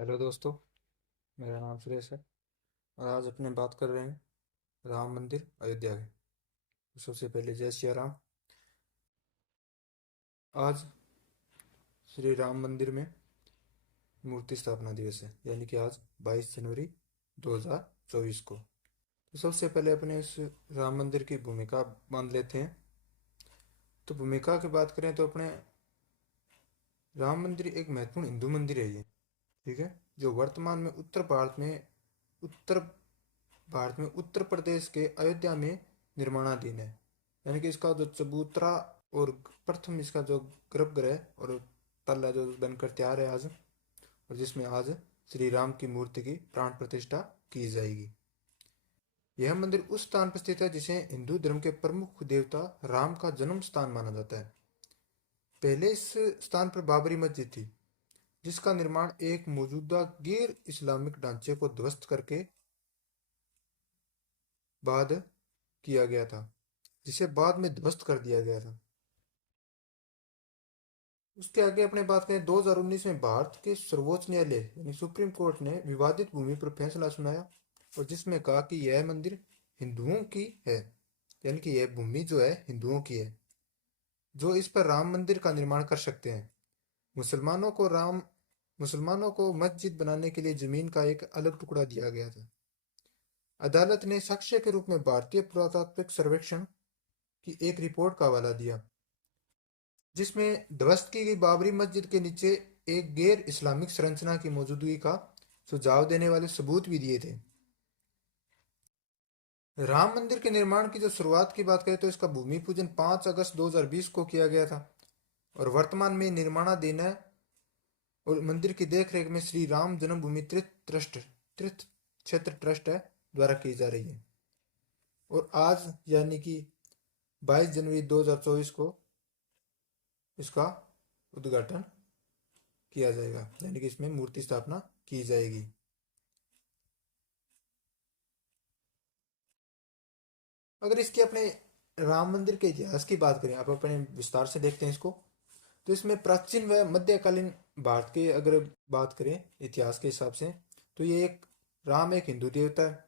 Hello दोस्तों। मेरा नाम सुरेश है और आज अपने बात कर रहे हैं राम मंदिर अयोध्या के। तो सबसे पहले जय श्री राम। आज श्री राम मंदिर में मूर्ति स्थापना दिवस है, यानी कि आज 22 जनवरी 2024 को। तो सबसे पहले अपने इस राम मंदिर की भूमिका मान लेते हैं। तो भूमिका की बात करें तो अपने राम मंदिर एक महत्वपूर्ण हिंदू मंदिर है ये। ठीक है, जो वर्तमान में उत्तर भारत में उत्तर प्रदेश के अयोध्या में निर्माणाधीन है। यानी कि इसका जो चबूतरा और प्रथम इसका जो गर्भगृह और तल्ला जो बनकर तैयार है आज, और जिसमें आज श्री राम की मूर्ति की प्राण प्रतिष्ठा की जाएगी। यह मंदिर उस स्थान पर स्थित है जिसे हिंदू धर्म के प्रमुख देवता राम का जन्म स्थान माना जाता है। पहले इस स्थान पर बाबरी मस्जिद थी, जिसका निर्माण एक मौजूदा गैर इस्लामिक ढांचे को ध्वस्त करके बाद किया गया था, जिसे बाद में ध्वस्त कर दिया गया था। उसके आगे अपने बात करें, 2019 में भारत के सर्वोच्च न्यायालय यानी सुप्रीम कोर्ट ने विवादित भूमि पर फैसला सुनाया, और जिसमें कहा कि यह मंदिर हिंदुओं की है, यानी कि यह भूमि जो है हिंदुओं की है, जो इस पर राम मंदिर का निर्माण कर सकते हैं। मुसलमानों को राम मुसलमानों को मस्जिद बनाने के लिए जमीन का एक अलग टुकड़ा दिया गया था। अदालत ने साक्ष्य के रूप में भारतीय पुरातात्विक सर्वेक्षण की एक रिपोर्ट का हवाला दिया, जिसमें ध्वस्त की गई बाबरी मस्जिद के नीचे एक गैर इस्लामिक संरचना की मौजूदगी का सुझाव देने वाले सबूत भी दिए थे। राम मंदिर के निर्माण की जो शुरुआत की बात करें तो इसका भूमि पूजन 5 अगस्त 2020 को किया गया था, और वर्तमान में निर्माणाधीन है। और मंदिर की देखरेख में श्री राम जन्मभूमि तीर्थ क्षेत्र ट्रस्ट है द्वारा की जा रही है। और आज यानी कि 22 जनवरी 2024 को इसका उद्घाटन किया जाएगा, यानी कि इसमें मूर्ति स्थापना की जाएगी। अगर इसके अपने राम मंदिर के इतिहास की बात करें, आप अपने विस्तार से देखते हैं इसको, तो इसमें प्राचीन व मध्यकालीन भारत के अगर बात करें इतिहास के हिसाब से, तो ये एक राम एक हिंदू देवता है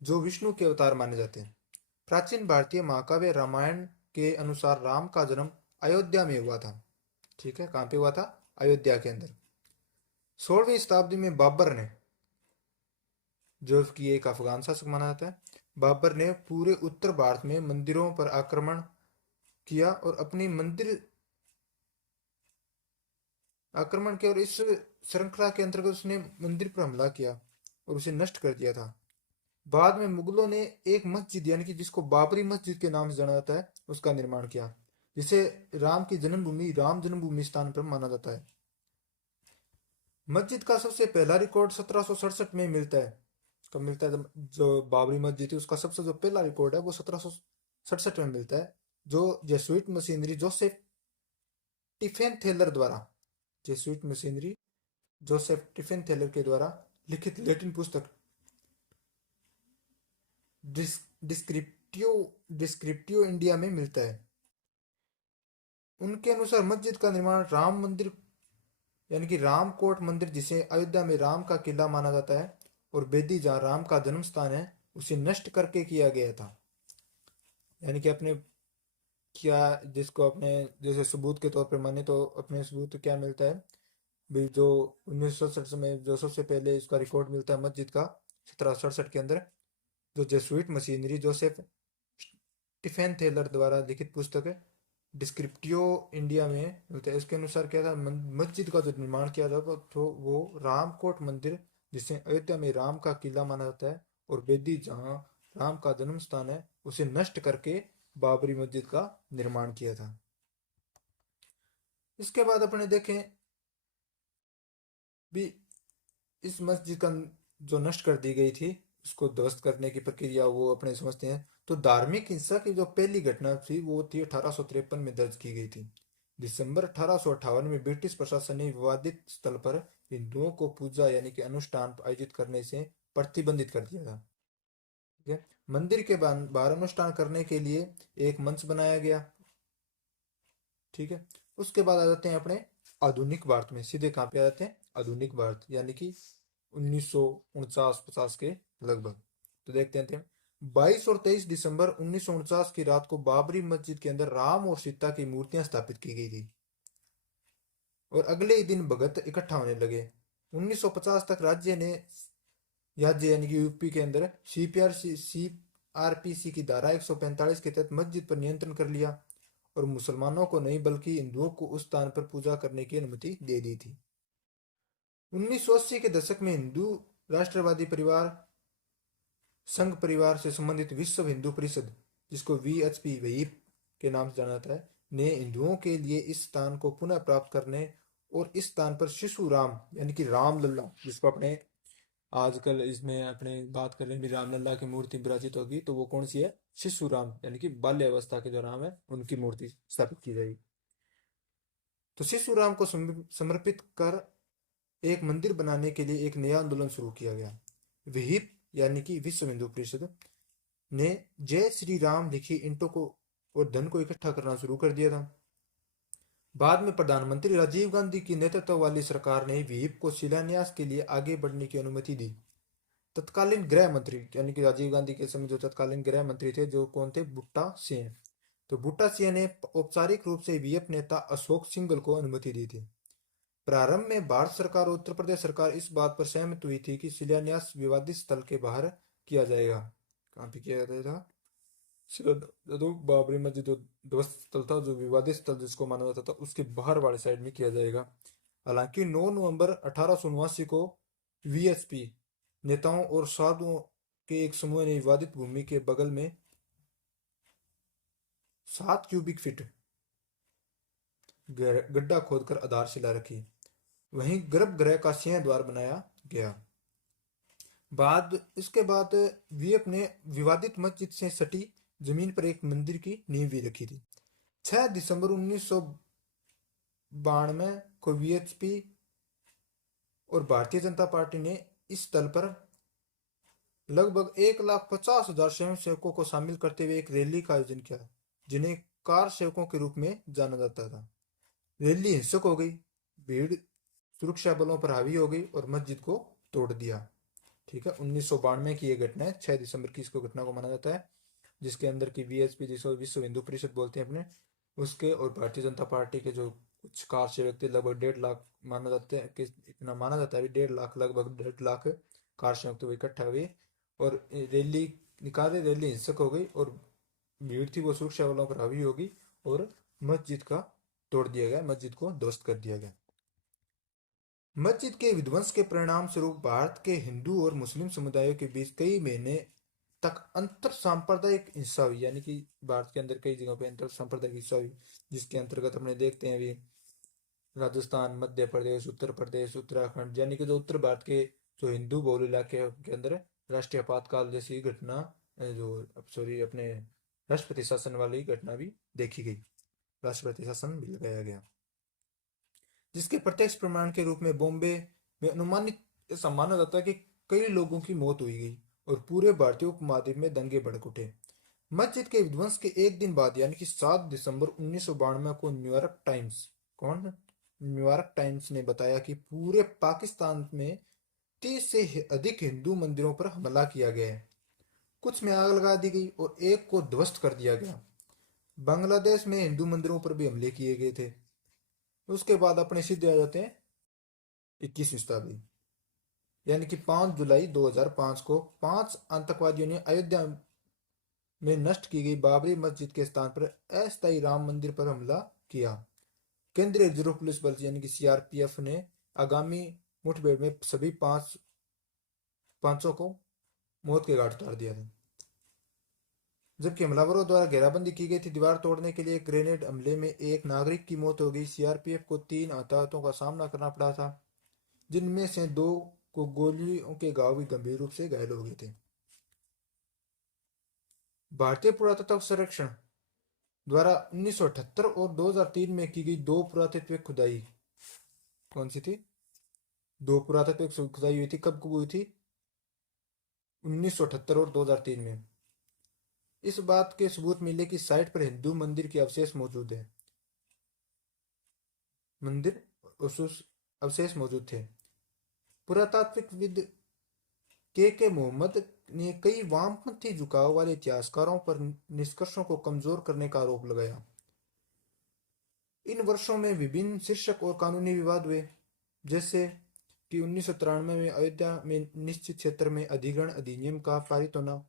जो विष्णु के अवतार माने जाते हैं। प्राचीन भारतीय महाकाव्य रामायण के अनुसार राम का जन्म अयोध्या में हुआ था। ठीक है, कहाँ पे हुआ था? अयोध्या के अंदर। 16वीं शताब्दी में बाबर ने, जो कि एक अफगान शासक माना जाता है, बाबर ने पूरे उत्तर भारत में मंदिरों पर आक्रमण किया और अपनी मंदिर आक्रमण किया, और इस श्रृंखला के अंतर्गत उसने मंदिर पर हमला किया और उसे नष्ट कर दिया था। बाद में मुगलों ने एक मस्जिद, यानी कि जिसको बाबरी मस्जिद के नाम से जाना जाता है, उसका निर्माण किया, जिसे राम की जन्मभूमि राम जन्मभूमि स्थान पर माना जाता है। मस्जिद का सबसे पहला रिकॉर्ड 1767 में मिलता है। कब मिलता है? जो बाबरी मस्जिद थी उसका सबसे जो पहला रिकॉर्ड है वो 1767 में मिलता है, जो जेसुइट मशीनरी जोसेफ टिफेन थेलर द्वारा जेसुइट मशीनरी जोसेफ टिफेन थेलर के द्वारा लिखित लैटिन पुस्तक डिस्क्रिप्टियो डिस्क्रिप्टियो इंडिया में मिलता है। उनके अनुसार मस्जिद का निर्माण राम मंदिर, यानी कि रामकोट मंदिर, जिसे अयोध्या में राम का किला माना जाता है, और बेदी जहाँ राम का जन्म स्थान है, उसे नष्ट करके किया गया था। यानी कि अपने क्या, जिसको अपने जैसे सबूत के तौर पर माने तो अपने सबूत क्या मिलता है भी, जो 1967 में जो सबसे पहले इसका रिकॉर्ड मिलता है मस्जिद का 1767 के अंदर, जो जेसुइट मशीनरी जोसेफ टिफेन थेलर द्वारा लिखित पुस्तक है डिस्क्रिप्टियो इंडिया में मिलता है। इसके अनुसार क्या था, मस्जिद का जो निर्माण किया था तो वो रामकोट मंदिर, जिसे अयोध्या में राम का किला माना जाता है, और बेदी जहाँ राम का जन्म स्थान है, उसे नष्ट करके बाबरी मस्जिद का निर्माण किया था। इसके बाद अपने देखें भी, इस मस्जिद का जो नष्ट कर दी गई थी, उसको ध्वस्त करने की प्रक्रिया वो अपने समझते हैं। तो धार्मिक हिंसा की जो पहली घटना थी वो थी 1853 में दर्ज की गई थी। दिसंबर 1858 में ब्रिटिश प्रशासन ने विवादित स्थल पर हिंदुओं को पूजा यानी कि अनुष्ठान आयोजित करने से प्रतिबंधित कर दिया था। ठीक है, मंदिर के बाहर अनुष्ठान करने के लिए एक मंच बनाया गया। ठीक है, उसके बाद आ जाते हैं अपने आधुनिक भारत में, सीधे कहाँ पे आ जाते हैं? आधुनिक भारत, यानी कि 1949-50 के लगभग। तो देखते हैं 22 और 23 दिसंबर 1949 की रात को बाबरी मस्जिद के अंदर राम और सीता की मूर्तियां स्थापित की गई थी और अगले ही दिन भगत इकट्ठा होने लगे। 1950 तक राज्य यानी कि यूपी के अंदर सीआरपीसी की धारा 145 के तहत मस्जिद पर नियंत्रण कर लिया और मुसलमानों को नहीं बल्कि हिंदुओं को उस स्थान पर पूजा करने की अनुमति दे दी थी। 1980 के दशक में हिंदू राष्ट्रवादी परिवार संघ परिवार से संबंधित विश्व हिंदू परिषद, जिसको वीएचपी वहीप के नाम से जाना जाता है, ने हिंदुओं के लिए इस स्थान को पुनः प्राप्त करने और इस स्थान पर शिशु राम यानी कि रामलला, जिसको अपने आजकल इसमें अपने बात कर रहे हैं भी रामलला की मूर्ति विराजित होगी, तो वो कौन सी है? शिशु राम यानी कि बाल्य अवस्था के जो राम है उनकी मूर्ति स्थापित की जाएगी। तो शिशु राम को समर्पित कर एक मंदिर बनाने के लिए एक नया आंदोलन शुरू किया गया। विहिप यानी कि विश्व हिंदू परिषद ने जय श्री राम लिखी ईंटों को और धन को इकट्ठा करना शुरू कर दिया था। बाद में प्रधानमंत्री राजीव गांधी की नेतृत्व वाली सरकार ने विहिप को शिलान्यास के लिए आगे बढ़ने की अनुमति दी। तत्कालीन गृह मंत्री यानी कि राजीव गांधी के समय जो तत्कालीन गृह मंत्री थे, जो कौन थे? बूटा सिंह। तो बूटा सिंह ने औपचारिक रूप से विहिप नेता अशोक सिंघल को अनुमति दी थी। प्रारंभ में भारत सरकार और उत्तर प्रदेश सरकार इस बात पर सहमत हुई थी कि शिलान्यास विवादित स्थल के बाहर किया जाएगा। कहाँ पे किया जाता था? जो बाबरी मस्जिद जो ध्वस्त स्थल था, जो विवादित स्थल जिसको माना जाता था, उसके बाहर वाले साइड में किया जाएगा। हालांकि 9 नवंबर 1879 को वीएचपी नेताओं और साधुओं के एक समूह ने विवादित भूमि के बगल में 7 क्यूबिक फीट गड्ढा खोदकर आधारशिला रखी। वहीं गर्भगृह का सिंह द्वार बनाया गया। इसके बाद वीएप ने विवादित मस्जिद से सटी जमीन पर एक मंदिर की नींव भी रखी थी। 6 दिसंबर 1992 को वीएचपी और भारतीय जनता पार्टी ने इस स्थल पर लगभग 1,50,000 स्वयंसेवकों को शामिल करते हुए एक रैली का आयोजन किया, जिन्हें कार सेवकों के रूप में जाना जाता था। रैली हिंसक हो गई, भीड़ सुरक्षा बलों पर हावी हो गई और मस्जिद को तोड़ दिया। ठीक है, 1992 की यह घटना है। 6 दिसंबर की इसको घटना को माना जाता है, जिसके अंदर की वीएचपी जिसको विश्व हिंदू परिषद बोलते हैं अपने, उसके और भारतीय जनता पार्टी के जो कुछ कार सेवक थे, लगभग 1.5 लाख माना जाता है कि इतना माना जाता है, 1.5 लाख लगभग 1.5 लाख कार सेवक तो इकट्ठा हुए और रैली निकाले। रैली हिंसक हो गई और भीड़ थी वो सुरक्षा बलों पर हावी होगी और मस्जिद का तोड़ दिया गया, मस्जिद को ध्वस्त कर दिया गया। मस्जिद के विध्वंस के परिणाम स्वरूप भारत के हिंदू और मुस्लिम समुदायों के बीच कई महीने तक अंतर सांप्रदायिक हिंसा हुई, यानी कि भारत के अंदर कई जगहों पे अंतर सांप्रदायिक हिंसा हुई, जिसके अंतर्गत अपने देखते हैं अभी राजस्थान, मध्य प्रदेश, उत्तर प्रदेश, उत्तराखंड, यानी कि जो उत्तर भारत के जो हिंदू बहुल इलाके के अंदर राष्ट्रीय आपातकाल जैसी घटना अपने राष्ट्रपति शासन वाली घटना भी देखी गई। राष्ट्रपति शासन भी लगाया गया, जिसके प्रत्यक्ष प्रमाण के रूप में बॉम्बे में अनुमानित ऐसा माना जाता है कि कई लोगों की मौत हुई गई और पूरे भारतीय उपमहाद्वीप में दंगे भड़क उठे। मस्जिद के विध्वंस के एक दिन बाद यानी कि 7 दिसंबर 1992 को न्यूयॉर्क टाइम्स ने बताया कि पूरे पाकिस्तान में 30 से अधिक हिंदू मंदिरों पर हमला किया गया है। कुछ में आग लगा दी गई और एक को ध्वस्त कर दिया गया। बांग्लादेश में हिंदू मंदिरों पर भी हमले किए गए थे। उसके बाद अपने सीधे आ जाते हैं 21वीं शताब्दी, यानी कि 5 जुलाई 2005 को 5 आतंकवादियों ने अयोध्या में नष्ट की गई बाबरी मस्जिद के स्थान पर अस्थायी राम मंदिर पर हमला किया। केंद्रीय रिजर्व पुलिस बल यानी कि सीआरपीएफ ने आगामी मुठभेड़ में सभी पांचों को मौत के घाट उतार दिया था। जबकि हमलावरों द्वारा घेराबंदी की गई थी। दीवार तोड़ने के लिए ग्रेनेड हमले में एक नागरिक की मौत हो गई। सीआरपीएफ को 3 हताहतों का सामना करना पड़ा था, जिनमें से 2 को गोलियों के घाव भी गंभीर रूप से घायल हो गए थे। भारतीय पुरातत्व सर्वेक्षण द्वारा 1978 और 2003 में की गई 2 पुरातात्विक खुदाई कौन सी थी? 2 पुरातात्विक खुदाई हुई थी। कब हुई थी? 1978 और 2003 में। इस बात के सबूत मिले कि साइट पर हिंदू मंदिर के अवशेष मौजूद थे। पुरातात्विकविद के मोहम्मद ने कई वामपंथी झुकाव वाले इतिहासकारों पर निष्कर्षों को कमजोर करने का आरोप लगाया। इन वर्षों में विभिन्न शीर्षक और कानूनी विवाद हुए, जैसे कि 1993 में अयोध्या में निश्चित क्षेत्र में अधिग्रहण अधिनियम का पारित होना।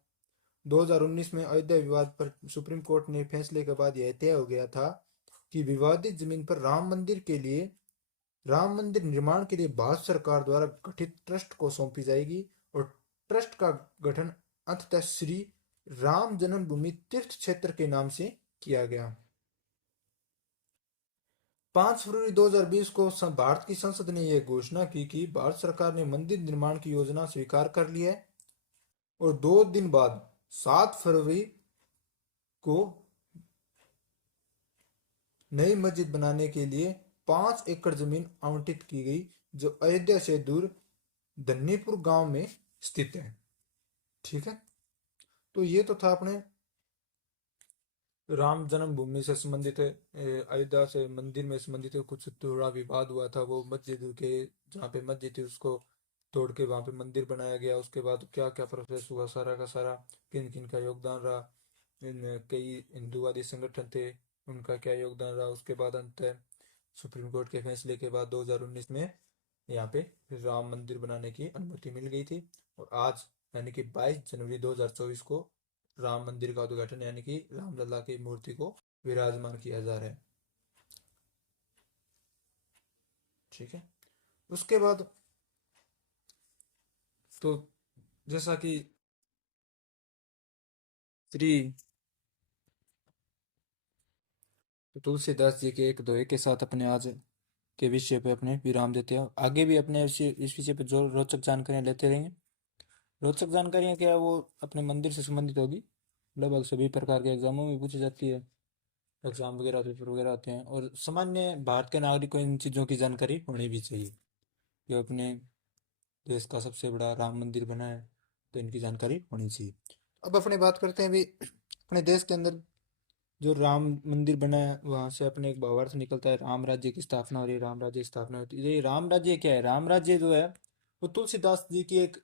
2019 में अयोध्या विवाद पर सुप्रीम कोर्ट ने फैसले के बाद यह तय हो गया था कि विवादित जमीन पर राम मंदिर निर्माण के लिए भारत सरकार द्वारा गठित ट्रस्ट को सौंपी जाएगी और ट्रस्ट का गठन अंततः श्री राम जन्मभूमि तीर्थ क्षेत्र के नाम से किया गया। 5 फरवरी 2020 को भारत की संसद ने यह घोषणा की कि भारत सरकार ने मंदिर निर्माण की योजना स्वीकार कर ली है और 2 दिन बाद 7 फरवरी को नई मस्जिद बनाने के लिए 5 एकड़ जमीन आवंटित की गई, जो अयोध्या से दूर धन्नीपुर गांव में स्थित है। ठीक है, तो ये तो था अपने राम जन्मभूमि से संबंधित अयोध्या से मंदिर में संबंधित कुछ थोड़ा विवाद हुआ था। वो मस्जिद के जहाँ पे मस्जिद थी उसको तोड़ के वहां पे मंदिर बनाया गया। उसके बाद क्या क्या प्रोसेस हुआ, सारा का सारा किन किन का योगदान रहा, कई हिंदूवादी संगठन थे उनका क्या योगदान रहा। उसके बाद अंत सुप्रीम कोर्ट के फैसले के बाद 2019 में यहाँ पे राम मंदिर बनाने की अनुमति मिल गई थी और आज यानी कि 22 जनवरी 2024 को राम मंदिर का उद्घाटन यानी कि रामलला की मूर्ति को विराजमान किया जा रहा है। ठीक है, उसके बाद तो जैसा कि श्री तुलसीदास जी के एक दोहे के साथ अपने आज के विषय पे अपने विराम देते हैं। आगे भी अपने इस विषय पे जो रोचक जानकारियां लेते रहेंगे। रोचक जानकारियां क्या है, वो अपने मंदिर से संबंधित होगी, लगभग सभी प्रकार के एग्जामों में पूछी जाती है, एग्जाम वगैरह पेपर वगैरह आते हैं। और सामान्य भारत के नागरिक को इन चीज़ों की जानकारी होनी भी चाहिए। जो अपने देश का सबसे बड़ा राम मंदिर बना है तो इनकी जानकारी होनी चाहिए। अब अपने बात करते हैं भी अपने देश के अंदर जो राम मंदिर बना है वहां से अपने एक भावार्थ निकलता है, राम राज्य की स्थापना हो रही है, राम राज्य की स्थापना होती है। ये राम राज्य क्या है? राम राज्य जो है वो तुलसीदास जी की एक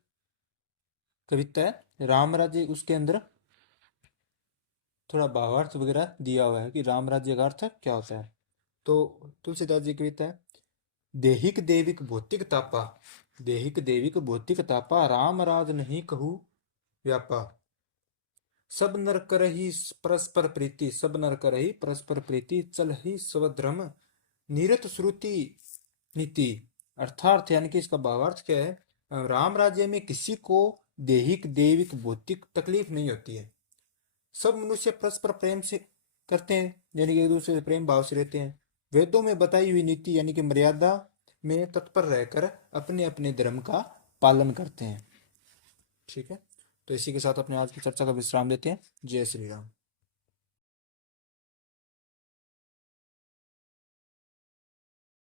कविता है राम राज्य, उसके अंदर थोड़ा भावार्थ वगैरह दिया हुआ है कि राम राज्य का अर्थ क्या होता है। तो तुलसीदास जी की कविता है, देहिक देविक भौतिक तापा, देहिक देविक भौतिक तापा, राम राज नहीं कहू व्यापा, सब नर करहि परस्पर प्रीति, सब नर करहि परस्पर प्रीति, चल ही स्वधर्म निरत श्रुति नीति। अर्थात यानी कि इसका भावार्थ क्या है, राम राज्य में किसी को देहिक देविक भौतिक तकलीफ नहीं होती है। सब मनुष्य परस्पर प्रेम से करते हैं, यानी कि एक दूसरे से प्रेम भाव से रहते हैं। वेदों में बताई हुई नीति यानी कि मर्यादा में तत्पर रहकर अपने अपने धर्म का पालन करते हैं। ठीक है, तो इसी के साथ अपने आज की चर्चा का विश्राम देते हैं। जय श्री राम।